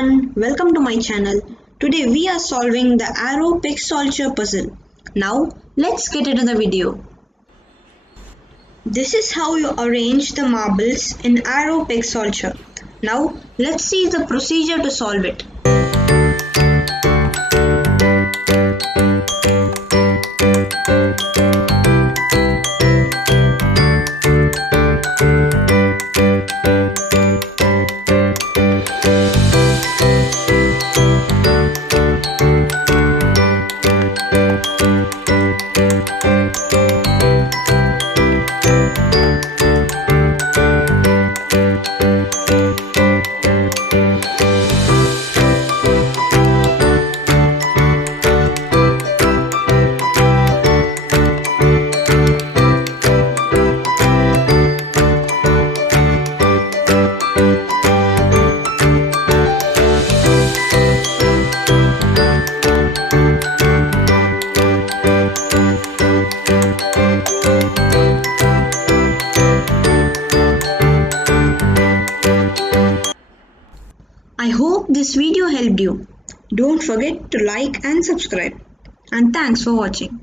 everyone, welcome to my channel. Today we are solving the arrow pixelture puzzle. Now let's get into the video. This is how you arrange the marbles in arrow pixelture. Now let's see the procedure to solve it. I hope this video helped you. Don't forget to like and subscribe. And thanks for watching.